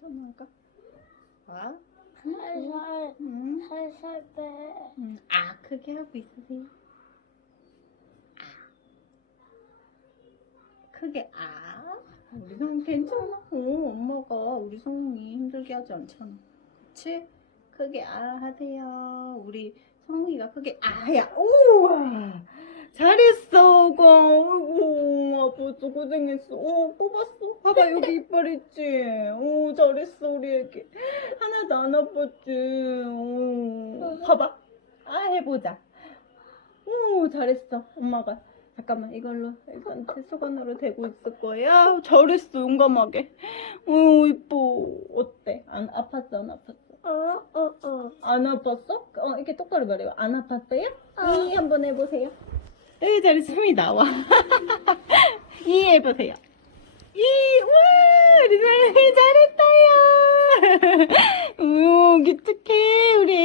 천아가. 아? 살살 음. 살살 빼. 음. 아 크게 하고 있으세요. 아. 크게 아. 우리 성우 괜찮아. 어, 엄마가 우리 성웅이 힘들게 하지 않잖아. 그치? 크게 아 하세요. 우리 성웅이가 크게 아야. 우와. 잘했어, 가. 어이구, 아빠도 고생했어. 어, 뽑았어. 봐봐, 여기 이빨 있지? 오, 애기. 하나도 안 아팠지? 오, 봐봐. 아, 해보자. 오, 잘했어, 엄마가. 잠깐만, 이걸로, 이건데 수건으로 대고 있을 거야. 잘했어, 용감하게. 오, 이뻐. 어때? 안 아팠어, 안 아팠어? 어, 어, 어. 안 아팠어? 어, 이렇게 똑바로 말해요. 안 아팠어요? 어. 이 한번 해보세요. 에이, 잘했어. 숨이 나와. 이 해보세요. 이, 기특해, 우리.